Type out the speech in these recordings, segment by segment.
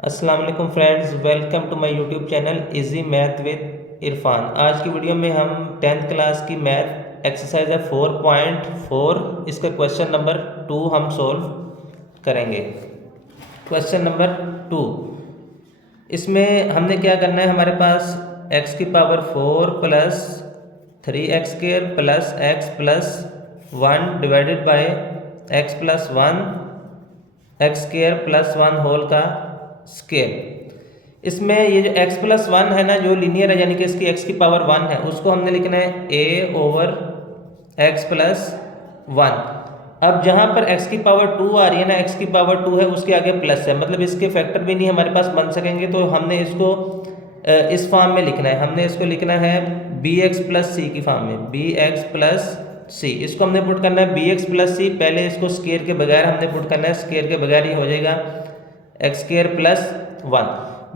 अस्सलाम वालेकुम friends, welcome to my YouTube channel easy math with Irfan. आज की वीडियो में हम 10th क्लास की मैथ एक्सरसाइज है 4.4, इसका क्वेश्चन नंबर 2 हम सोल्व करेंगे। क्वेश्चन नंबर 2, इसमें हमने क्या करना है, हमारे पास x की power 4 plus 3x square plus x plus 1 divided by x plus 1 x square plus 1 whole का स्क्वायर। इसमें ये जो x प्लस 1 है ना, जो लीनियर है, यानी कि इसकी x की पावर 1 है, उसको हमने लिखना है a ओवर x प्लस 1। अब जहाँ पर x की पावर 2 आ रही है ना, x की पावर 2 है, उसके आगे प्लस है, मतलब इसके फैक्टर भी नहीं हमारे पास बन सकेंगे, तो हमने इसको इस फॉर्म में लिखना है। हमने इसको लिखना है bx प्लस सी की फॉर्म में, bx प्लस सी। इसको हमने पुट करना है bx प्लस सी, पहले इसको स्क्वायर के बगैर हमने पुट करना है, स्क्वायर के बगैर ही हो जाएगा x square plus 1।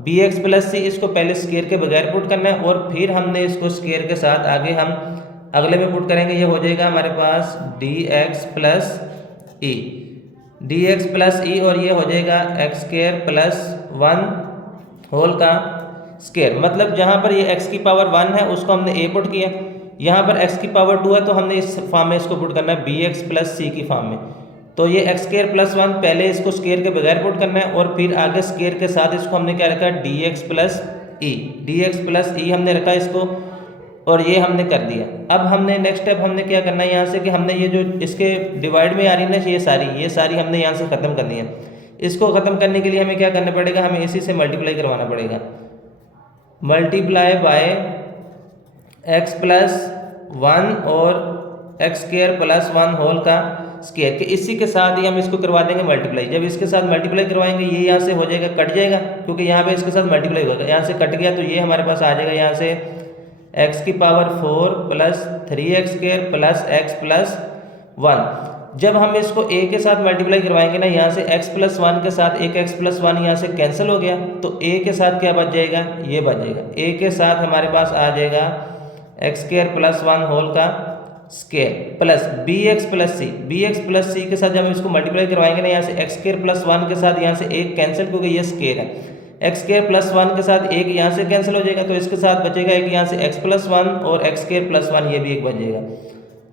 bx plus c इसको पहले स्क्वायर के बगैर पुट करना है और फिर हमने इसको स्क्वायर के साथ आगे हम अगले में पुट करेंगे। ये हो जाएगा हमारे पास dx प्लस ई, dx प्लस ई, और ये हो जाएगा एक्स स्क्वायर प्लस 1 होल का स्क्वायर। मतलब जहाँ पर ये x की पावर 1 है उसको हमने a पुट किया, यहाँ पर x की पावर 2 है तो हमने इस फॉर्म में इसको पुट करना है bx प्लस सी की फॉर्म में। तो ये एक्स स्क्वायर प्लस 1 पहले इसको स्क्वायर के बगैर पुट करना है और फिर आगे स्क्वायर के साथ इसको हमने क्या रखा है dx प्लस ई, dx प्लस ई हमने रखा इसको, और ये हमने कर दिया। अब हमने नेक्स्ट स्टेप हमने क्या करना है यहाँ से कि हमने ये जो इसके डिवाइड में आ रही है ना, ये सारी हमने यहाँ से ख़त्म करनी है। इसको ख़त्म करने के लिए हमें क्या करना पड़ेगा, हमें इसी से मल्टीप्लाई करवाना पड़ेगा, मल्टीप्लाई बाय एक्स प्लस 1 और एक्स स्क्वायर प्लस 1 होल का स्क्वायर के इसी के साथ ही हम इसको करवा देंगे मल्टीप्लाई। जब इसके साथ मल्टीप्लाई करवाएंगे ये यहाँ से हो जाएगा, कट जाएगा, क्योंकि यहाँ पे इसके साथ मल्टीप्लाई होगा, यहाँ से कट गया तो ये हमारे पास आ जाएगा यहाँ से x की power 4 plus 3x square plus x plus 1। जब हम इसको a के साथ मल्टीप्लाई करवाएंगे ना, यहाँ से x प्लस 1 के साथ एक x प्लस 1 यहाँ से कैंसिल हो गया, तो a के साथ क्या बच जाएगा, ये बच जाएगा। a के साथ हमारे पास आ जाएगा एक्स स्क्वायर प्लस 1 होल का स्क्वायर प्लस bx प्लस सी के साथ जब हम इसको मल्टीप्लाई करवाएंगे ना, यहाँ से एक्स स्क्वायर प्लस 1 के साथ यहाँ से एक कैंसिल, क्योंकि ये स्क्वायर है, एक्स स्क्वायर प्लस 1 के साथ एक यहाँ से कैंसिल हो जाएगा, तो इसके साथ बचेगा एक यहाँ से एक्स प्लस 1 और एक्स स्क्वायर प्लस 1, ये भी एक बच जाएगा।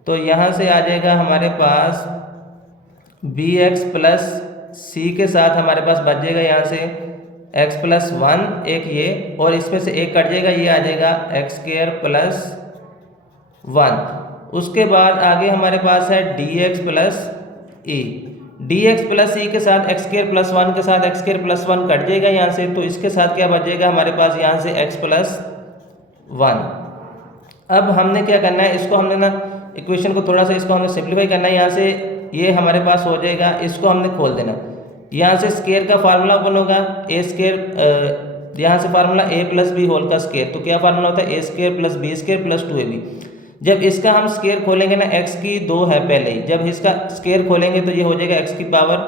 तो यहाँ से आ जाएगा हमारे पास bx प्लस सी के साथ हमारे पास बच जाएगा यहाँ से x प्लस 1 एक ये, और इसमें से एक कट जाएगा, ये आ जाएगा एक्स स्क्वायर प्लस 1। उसके बाद आगे हमारे पास है dx प्लस ई, dx प्लस ई के साथ एक्स स्क्वायर प्लस 1 के साथ एक्स स्क्वायर प्लस 1 कट जाएगा यहाँ से, तो इसके साथ क्या बच जाएगा हमारे पास यहाँ से x प्लस 1। अब हमने क्या करना है, इसको हमने ना इक्वेशन को थोड़ा सा इसको हमने सिंप्लीफाई करना है। यहाँ से ये हमारे पास हो जाएगा, इसको हमने खोल देना, यहाँ से स्क्वायर का फार्मूला ओपन होगा, ए स्क्वायर, यहाँ से formula a plus b whole का स्क्वायर, तो क्या फार्मूला होता है a square plus b square plus 2ab। जब इसका हम स्क्वायर खोलेंगे ना, x की 2 है पहले ही, जब इसका स्क्वायर खोलेंगे तो ये हो जाएगा x की पावर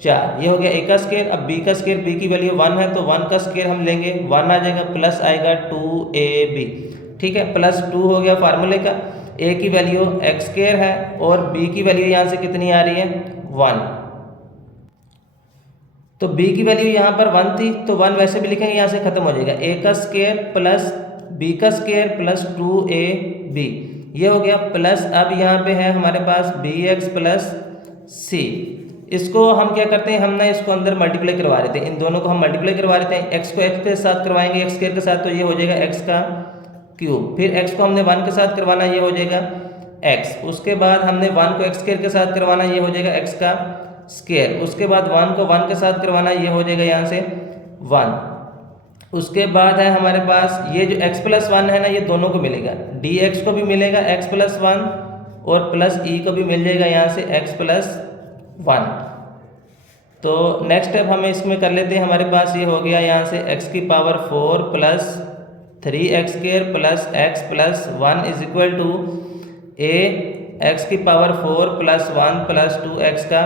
4, ये हो गया a का स्क्वायर। अब b का स्क्वायर, b की वैल्यू 1 है तो 1 का स्क्वायर हम लेंगे, 1 आ जाएगा, प्लस आएगा 2ab, ठीक है, प्लस 2 हो गया फार्मूले का। a की वैल्यू एक्स स्क्वायर है और b की वैल्यू यहाँ से कितनी आ रही है, 1, तो b की वैल्यू यहाँ पर 1 थी, तो 1 वैसे भी लिखेंगे, यहाँ से खत्म हो जाएगा, a का स्क्वायर प्लस b का स्क्वायर प्लस 2ab, ये हो गया प्लस। अब यहाँ पे है हमारे पास bx प्लस c, इसको हम क्या करते हैं, हम ना इसको अंदर मल्टीप्लाई करवा रहे थे, इन दोनों को हम मल्टीप्लाई करवा रहे थे, x को x के साथ करवाएंगे एक्स स्क्वायर के साथ, तो ये हो जाएगा x का क्यूब, फिर x को हमने 1 के साथ करवाना, ये हो जाएगा x, उसके बाद हमने 1 को एक्स स्क्वायर के साथ करवाना, ये हो जाएगा x का स्क्वायर, उसके बाद 1 को 1 के साथ करवाना, ये हो जाएगा यहाँ से 1। उसके बाद है हमारे पास ये जो x प्लस 1 है ना, ये दोनों को मिलेगा, dx को भी मिलेगा x प्लस 1 और प्लस e को भी मिल जाएगा यहाँ से x प्लस 1। तो नेक्स्ट स्टेप हमें इसमें कर लेते हैं, हमारे पास ये हो गया यहाँ से x की power 4 plus 3x square plus x plus 1 is equal to a x की पावर 4 प्लस 1 प्लस 2x का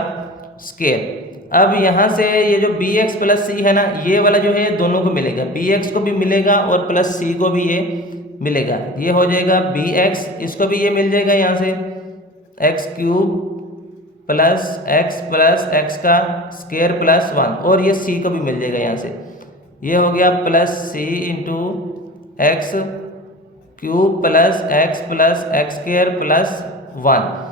स्क्वायर। अब यहाँ से ये जो bx प्लस c है ना, ये वाला जो है दोनों को मिलेगा, bx को भी मिलेगा और प्लस c को भी ये मिलेगा, ये हो जाएगा bx, इसको भी ये मिल जाएगा यहाँ से x क्यूब प्लस एक्स का स्क्वायर प्लस 1, और ये सी को भी मिल जाएगा यहाँ से, ये हो गया plus c into x cube plus x square plus 1।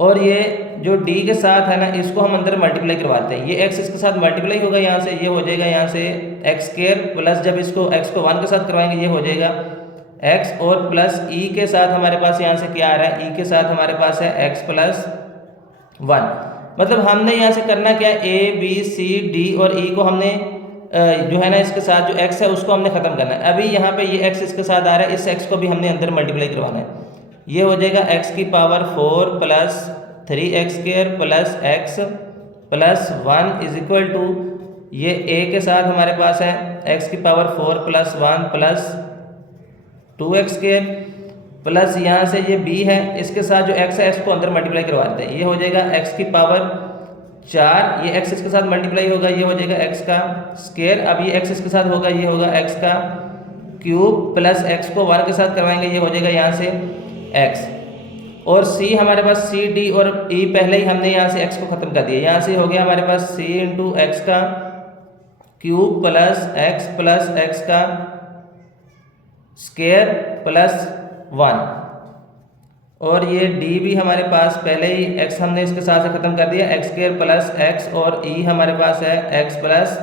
और ये जो डी के साथ है ना, इसको हम अंदर मल्टीप्लाई करवाते हैं, ये एक्स इसके साथ मल्टीप्लाई होगा यहाँ से, ये हो जाएगा यहाँ से एक्स स्क्वायर प्लस, जब इसको एक्स को 1 के साथ करवाएंगे ये हो जाएगा एक्स, और प्लस ई के साथ हमारे पास यहाँ से क्या आ रहा है, ई के साथ हमारे पास है एक्स प्लस 1। मतलब हमने यहाँ से करना क्या, ए बी सी डी और ई को हमने जो है ना इसके साथ जो x है उसको हमने ख़त्म करना है। अभी यहाँ पे ये x इसके साथ आ रहा है, इस x को भी हमने अंदर मल्टीप्लाई करवाना है, ये हो जाएगा x की power 4 plus 3x square plus x plus 1 is equal to, ये a के साथ हमारे पास है x की power 4 plus 1 plus 2x square plus यहाँ से ये b है, इसके साथ जो x है x को अंदर मल्टीप्लाई करवाते हैं, ये हो जाएगा x की पावर 4, ये x इसके साथ मल्टीप्लाई होगा, ये हो जाएगा x का स्क्वायर, अब ये x इसके साथ होगा, ये होगा x का क्यूब प्लस x को 1 के साथ करवाएंगे, ये हो जाएगा यहाँ से x, और c हमारे पास c d और e पहले ही हमने यहाँ से x को ख़त्म कर दिया, यहाँ से हो गया हमारे पास c इंटू एक्स का क्यूब प्लस x का स्क्वायर प्लस 1, और ये d भी हमारे पास पहले ही x हमने इसके साथ से ख़त्म कर दिया, एक्स स्क्वायर प्लस x, और e हमारे पास है x प्लस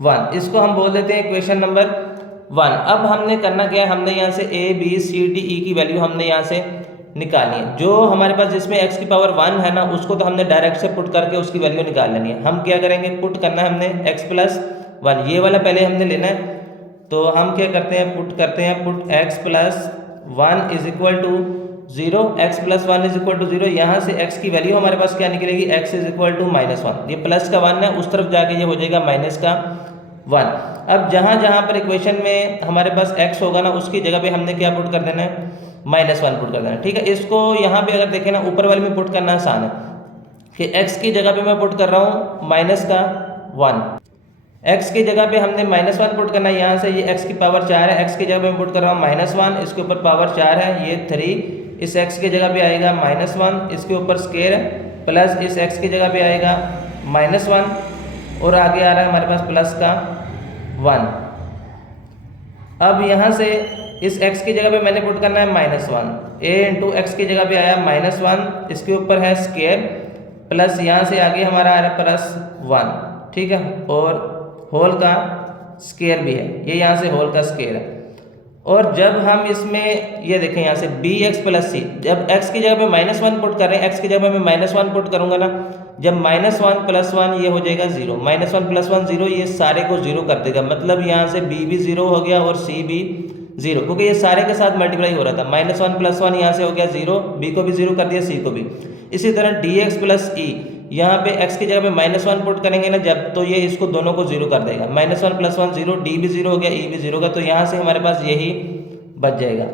1, इसको हम बोल देते हैं इक्वेशन नंबर 1। अब हमने करना क्या है, हमने यहाँ से a b c d e की वैल्यू हमने यहाँ से निकालनी है, जो हमारे पास जिसमें x की पावर 1 है ना, उसको तो हमने डायरेक्ट से पुट करके उसकी वैल्यू निकाल लेनी है। हम क्या करेंगे, पुट करना है हमने x प्लस 1, ये वाला पहले हमने लेना है, तो हम क्या करते हैं, पुट करते हैं, put x plus 1 is equal to 0, x plus 1 is equal to 0, यहाँ से x की वैल्यू हमारे पास क्या निकलेगी, x इज इक्वल टू -1, ये प्लस का 1 है, उस तरफ जाके ये हो जाएगा माइनस का 1। अब जहाँ पर इक्वेशन में हमारे पास x होगा ना, उसकी जगह पे हमने क्या पुट कर देना है, -1 पुट कर देना है, ठीक है। इसको यहाँ पे अगर देखें ना, ऊपर वाले में पुट करना आसान है कि x की जगह पे मैं पुट कर रहा हूँ माइनस का 1, x की जगह पे हमने -1 पुट करना है, यहाँ से ये x की पावर 4 है, x की जगह पे मैं पुट कर रहा हूँ -1, इसके ऊपर पावर 4 है, ये 3, इस x की जगह पे आएगा -1, इसके ऊपर स्क्वायर है, प्लस इस x की जगह पे आएगा -1, और आगे आ रहा है हमारे पास प्लस का 1। अब यहाँ से इस x की जगह पे मैंने पुट करना है -1, a इंटू एक्स की जगह पे आया -1, इसके ऊपर है स्क्वायर, प्लस यहाँ से आगे हमारा आ रहा है प्लस 1, ठीक है, और होल का स्क्वायर भी है, ये यहाँ से होल का स्क्वायर है। और जब हम इसमें ये देखें यहाँ से bx प्लस सी, जब x की जगह पे -1 पुट कर रहे हैं, x की जगह पे मैं -1 पुट करूँगा ना, जब -1 प्लस 1 ये हो जाएगा 0, -1 प्लस 1 0, ये सारे को 0 कर देगा, मतलब यहाँ से b भी 0 हो गया और c भी 0, क्योंकि ये सारे के साथ मल्टीप्लाई हो रहा था। -1 प्लस 1 यहाँ से हो गया 0, b को भी 0 कर दिया, c को भी। इसी तरह dx प्लस e, यहाँ पे x की जगह पे -1 पुट करेंगे ना जब, तो ये इसको दोनों को 0 कर देगा, -1 प्लस 1 0, d भी 0 हो गया, e भी 0 होगा, तो यहाँ से हमारे पास यही बच जाएगा।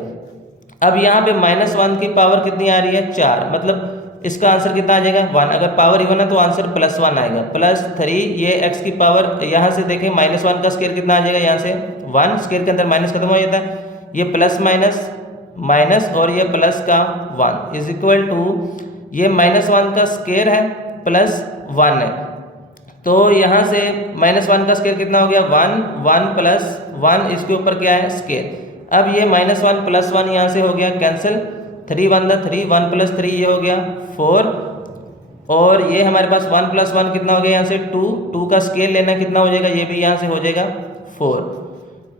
अब यहाँ पे -1 की पावर कितनी आ रही है, 4, मतलब इसका आंसर कितना आ जाएगा, 1। अगर पावर इवन है तो आंसर +1 आएगा, प्लस 3, ये x की पावर, यहाँ से देखें -1 का स्क्वायर कितना आ जाएगा, यहाँ से 1, स्क्वायर के अंदर माइनस खत्म हो जाता है, ये प्लस माइनस और ये प्लस का 1 इज इक्वल टू, ये -1 का स्क्वायर है प्लस 1 है, तो यहाँ से -1 का स्क्वायर कितना हो गया, 1 प्लस 1, इसके ऊपर क्या है, स्क्वायर। अब ये -1 प्लस 1 यहाँ से हो गया कैंसिल, 3 1 3, 1 प्लस 3 ये हो गया 4, और ये हमारे पास 1 प्लस 1 कितना हो गया, यहाँ से 2 का स्क्वायर लेना कितना हो जाएगा, ये भी यहाँ से हो जाएगा 4।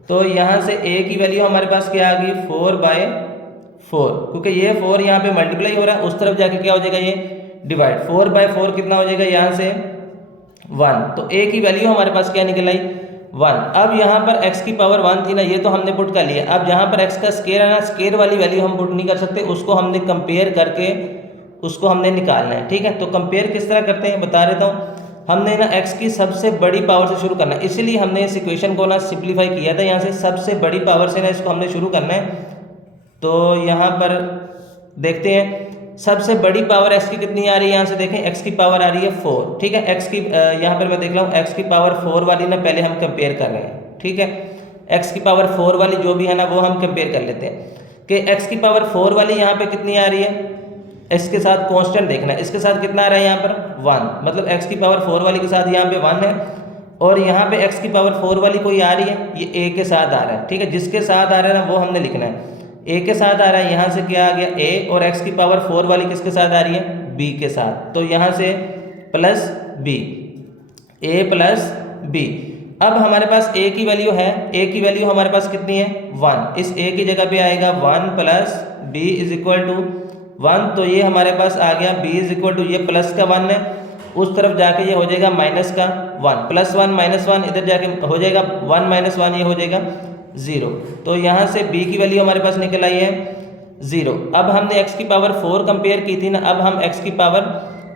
तो यहाँ से a की वैल्यू हमारे पास क्या आ गई, 4/4, क्योंकि ये 4 यहाँ पे मल्टीप्लाई हो रहा है, उस तरफ जाके क्या हो जाएगा, ये डिवाइड, 4/4 कितना हो जाएगा, यहाँ से 1, तो a की वैल्यू हमारे पास क्या निकल आई, 1। अब यहाँ पर x की पावर 1 थी ना, ये तो हमने पुट कर लिया। अब जहाँ पर x का स्क्वायर है ना, स्क्वायर वाली वैल्यू हम पुट नहीं कर सकते, उसको हमने कंपेयर करके उसको हमने निकालना है, ठीक है। तो कंपेयर किस तरह करते हैं बता देता हूँ। हमने ना x की सबसे बड़ी पावर से शुरू करना है, इसीलिए हमने इस इक्वेशन को ना सिंप्लीफाई किया था, यहाँ से सबसे बड़ी पावर से ना इसको हमने शुरू करना है। तो यहाँ पर देखते हैं सबसे बड़ी पावर x की कितनी आ रही है, यहाँ से देखें x की पावर आ रही है 4, ठीक है। x की यहाँ पर मैं देख रहा हूँ x की पावर 4 वाली ना पहले हम कंपेयर कर रहे हैं, ठीक है। x की पावर 4 वाली जो भी है ना वो हम कंपेयर कर लेते हैं कि x की पावर 4 वाली यहाँ पे कितनी आ रही है, इसके साथ कांस्टेंट देखना है, इसके साथ कितना आ रहा है यहाँ पर 1, मतलब x की पावर 4 वाली के साथ यहाँ पे 1 है, और यहाँ पे x की पावर 4 वाली कोई आ रही है, ये a के साथ आ रहा है, ठीक है। जिसके साथ आ रहा है ना वो हमने लिखना है, a के साथ आ रहा है, यहाँ से क्या आ गया a, और x की पावर 4 वाली किसके साथ आ रही है, b के साथ, तो यहाँ से plus b, a plus b। अब हमारे पास a की वैल्यू है, a की वैल्यू हमारे पास कितनी है 1, इस a की जगह पे आएगा 1 plus b is equal to 1, तो ये हमारे पास आ गया b इज इक्वल टू, ये प्लस का 1 है, उस तरफ जाके ये हो जाएगा माइनस का 1, प्लस 1 माइनस 1 इधर जाके हो जाएगा 1 माइनस 1, ये हो जाएगा 0। तो यहाँ से b की वैल्यू हमारे पास निकल आई है 0। अब हमने x की पावर 4 कंपेयर की थी ना, अब हम x की पावर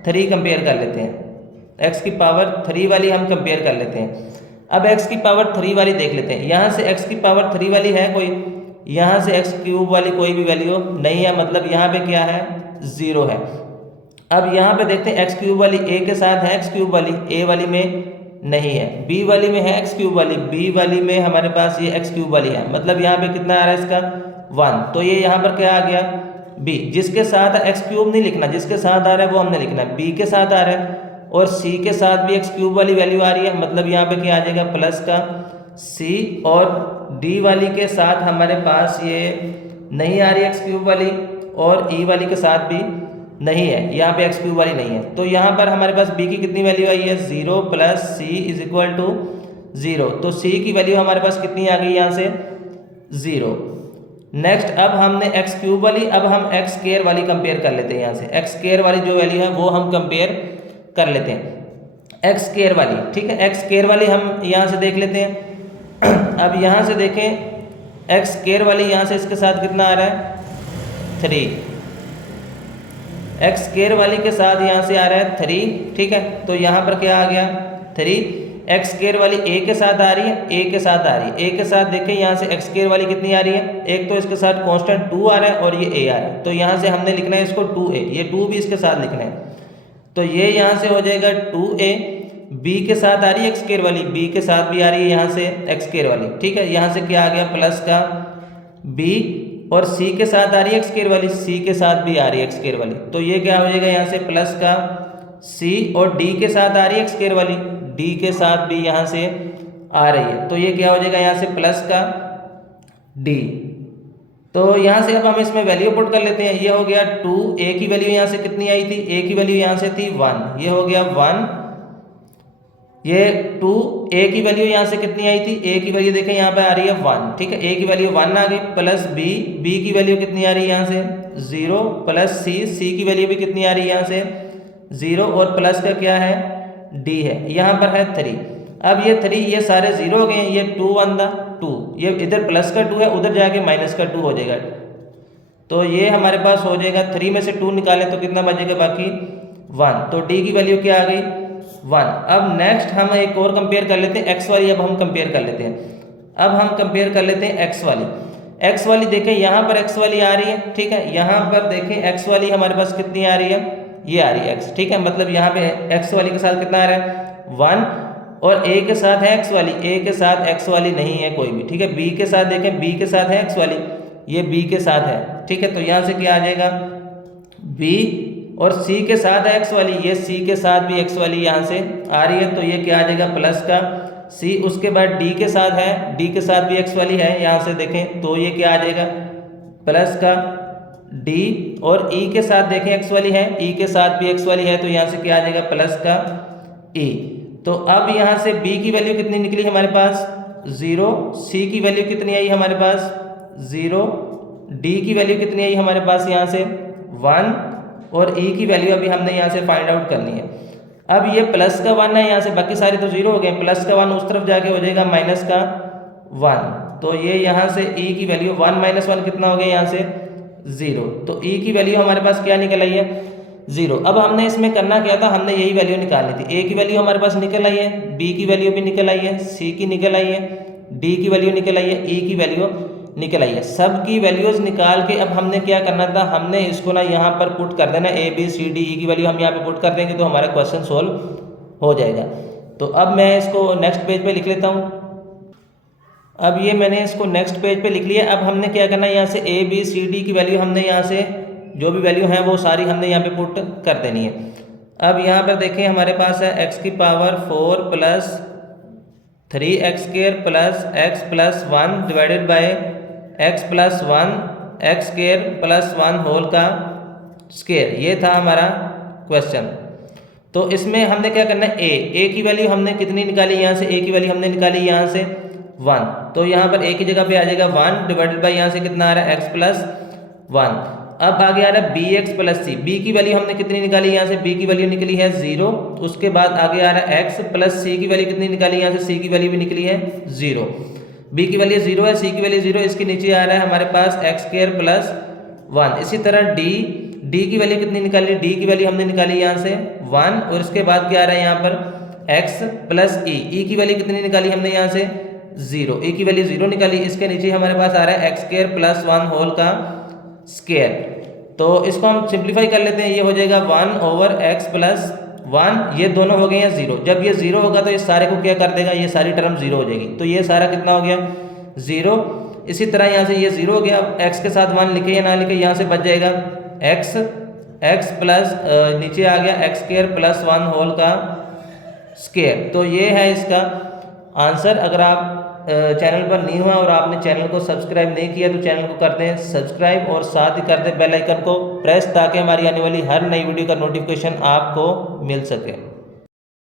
3 कंपेयर कर लेते हैं, x की पावर 3 वाली हम कंपेयर कर लेते हैं। अब x की पावर 3 वाली देख लेते हैं, यहाँ से x की पावर 3 वाली है कोई, यहाँ से x क्यूब वाली कोई भी वैल्यू नहीं है, मतलब यहाँ पे क्या है 0 है। अब यहाँ पे देखते हैं x क्यूब वाली a के साथ है, x क्यूब वाली a वाली में नहीं है, b वाली में है x क्यूब वाली, b वाली में हमारे पास ये x क्यूब वाली है, मतलब यहाँ पे कितना आ रहा है इसका 1, तो ये यहाँ पर क्या आ गया b। जिसके साथ x क्यूब नहीं लिखना, जिसके साथ आ रहा है वो हमने लिखना है, b के साथ आ रहा है और c के साथ भी x क्यूब वाली वैल्यू आ रही है, मतलब यहाँ पे क्या आ जाएगा प्लस का c, और d वाली के साथ हमारे पास ये नहीं आ रही x क्यूब वाली, और e वाली के साथ भी नहीं है, यहाँ पे x क्यूब वाली नहीं है, तो यहाँ पर हमारे पास b की कितनी वैल्यू आई है 0 plus c is equal to 0, तो c की वैल्यू हमारे पास कितनी आ गई यहाँ से 0। नेक्स्ट अब हमने x क्यूब वाली, अब हम x स्क्वायर वाली कंपेयर कर लेते हैं, यहाँ से x स्क्वायर वाली जो वैल्यू है वो हम कंपेयर कर लेते हैं, x स्क्वायर वाली, ठीक है। x स्क्वायर वाली हम यहाँ से देख लेते हैं। अब यहाँ से देखें x स्क्वायर वाली, यहाँ से इसके साथ कितना आ रहा है 3, x स्क्वायर वाली के साथ यहाँ से आ रहा है 3, ठीक है। तो यहाँ पर क्या आ गया 3, x स्क्वायर वाली a के साथ आ रही है, a के साथ आ रही है, a के साथ देखें यहाँ से x स्क्वायर वाली कितनी आ रही है, एक तो इसके साथ कांस्टेंट 2 आ रहा है और ये a आ रहा है, तो यहाँ से हमने लिखना है इसको 2a, ये 2 भी इसके साथ लिखना है, तो ये यहाँ से हो जाएगा 2a। b के साथ आ रही है x स्क्वायर वाली, b के साथ भी आ रही है यहाँ से x स्क्वायर वाली, ठीक है। यहाँ से क्या आ गया प्लस का b, और c के साथ आ रही है x स्क्वायर वाली, c के साथ भी आ रही है x स्क्वायर वाली, तो ये क्या हो जाएगा यहाँ से प्लस का c, और d के साथ आ रही है x स्क्वायर वाली, d के साथ भी यहाँ से आ रही है, तो ये क्या हो जाएगा यहाँ से प्लस का d। तो यहाँ से अब हम इसमें वैल्यू पुट कर लेते हैं, ये हो गया 2, a की वैल्यू यहाँ से कितनी आई थी, a की वैल्यू यहाँ से थी 1, ये हो गया 1, ये 2, a की वैल्यू यहाँ से कितनी आई थी, a की वैल्यू देखें यहाँ पे आ रही है 1, ठीक है, a की वैल्यू 1 आ गई, प्लस b, b की वैल्यू कितनी आ रही है यहाँ से 0, प्लस c, c की वैल्यू भी कितनी आ रही है यहाँ से 0, और प्लस का क्या है d है, यहाँ पर है 3। अब ये 3 ये सारे 0 हो गए, ये 2 1 2, ये इधर प्लस का 2 है, उधर जाके माइनस का 2 हो जाएगा, तो ये हमारे पास हो जाएगा 3 में से 2 निकालें तो कितना बचेगा बाकी 1, तो d की वैल्यू क्या आ गई 1। अब नेक्स्ट हम एक और कंपेयर कर लेते हैं x वाली, अब हम कंपेयर कर लेते हैं, अब हम कंपेयर कर लेते हैं x वाली। x वाली देखें यहाँ पर x वाली आ रही है, ठीक है, यहाँ पर देखें x वाली हमारे पास कितनी आ रही है, ये आ रही है x, ठीक है, मतलब यहाँ पे x वाली के साथ कितना आ रहा है 1, और a के साथ है x वाली, a के साथ x वाली नहीं है कोई भी, ठीक है। b के साथ देखें b के साथ है x वाली, ये b के साथ है, ठीक है, तो यहाँ से क्या आ जाएगा b, और c के साथ है x वाली, ये c के साथ भी x वाली यहाँ से आ रही है, तो ये क्या आ जाएगा प्लस का c। उसके बाद d के साथ है, d के साथ भी x वाली है यहाँ से देखें, तो ये क्या आ जाएगा प्लस का d, और e के साथ देखें x वाली है, e के साथ भी x वाली है, तो यहाँ से क्या आ जाएगा प्लस का e। तो अब यहाँ से b की वैल्यू कितनी निकली हमारे पास 0, c की वैल्यू कितनी आई हमारे पास 0, d की वैल्यू कितनी आई हमारे पास यहाँ से 1, और e की वैल्यू अभी हमने यहाँ से फाइंड आउट करनी है। अब ये प्लस का 1 है, यहाँ से बाकी सारे तो 0 हो गए, प्लस का 1 उस तरफ जाके हो जाएगा माइनस का 1, तो ये यहाँ से e की वैल्यू 1 माइनस 1 कितना हो गया यहाँ से 0, तो e की वैल्यू हमारे पास क्या निकल आई है 0। अब हमने इसमें करना क्या था, हमने यही वैल्यू निकालनी थी, a की वैल्यू हमारे पास निकल आई है, b की वैल्यू भी निकल आई है, c की निकल आई है, d की वैल्यू निकल आई है, e की वैल्यू निकल आई है। सब की वैल्यूज निकाल के अब हमने क्या करना था, हमने इसको ना यहाँ पर पुट कर देना, a b c d e की वैल्यू हम यहाँ पे पुट कर देंगे तो हमारा क्वेश्चन सोल्व हो जाएगा। तो अब मैं इसको नेक्स्ट पेज पे लिख लेता हूँ। अब ये मैंने इसको नेक्स्ट पेज पे लिख लिया। अब हमने क्या करना है, यहाँ से a b c d की वैल्यू हमने यहाँ से जो भी वैल्यू हैं वो सारी हमने यहाँ पे पुट कर देनी है। अब यहाँ पर देखें हमारे पास है x की power 4 plus 3x² plus x plus 1 divided by x plus 1 x² plus 1 whole का स्क्वायर। ये था हमारा क्वेश्चन। तो इसमें हमने क्या करना है, a की वैल्यू हमने कितनी निकाली, यहाँ से a की वैल्यू हमने निकाली यहाँ से 1, तो यहाँ पर a की जगह पे आ जाएगा 1 डिवाइडेड बाय यहाँ से कितना आ रहा है x प्लस 1। अब आगे आ रहा है bx प्लस c, b की वैल्यू हमने कितनी निकाली, यहाँ से b की वैल्यू निकली है 0। उसके बाद आगे आ रहा है x प्लस c की वैल्यू कितनी निकाली, यहाँ से c की वैल्यू भी निकली है 0। b की वैल्यू 0 है, c की वैल्यू 0, इसके नीचे आ रहा है हमारे पास x² प्लस 1। इसी तरह d की वैल्यू कितनी निकाली, d की वैल्यू हमने निकाली यहाँ से 1, और इसके बाद क्या आ रहा है यहाँ पर x प्लस e की वैल्यू कितनी निकाली हमने यहाँ से 0, e की वैल्यू 0 निकाली। इसके नीचे हमारे पास आ रहा है x² प्लस 1 होल का स्क्वायर। तो इसको हम सिंप्लीफाई कर लेते हैं, ये हो जाएगा 1/x प्लस 1, ये दोनों हो गए हैं 0। जब ये 0 होगा तो ये सारे को क्या कर देगा, ये सारी टर्म 0 हो जाएगी, तो ये सारा कितना हो गया 0। इसी तरह यहाँ से ये 0 हो गया। अब x के साथ 1 लिखे या ना लिखे, यहाँ से बच जाएगा x प्लस नीचे आ गया x² प्लस 1 होल का स्क्वायर। तो ये है इसका आंसर। अगर आप चैनल पर नहीं हुआ और आपने चैनल को सब्सक्राइब नहीं किया तो चैनल को कर दें सब्सक्राइब और साथ ही कर दें बेल आइकन को प्रेस, ताकि हमारी आने वाली हर नई वीडियो का नोटिफिकेशन आपको मिल सके।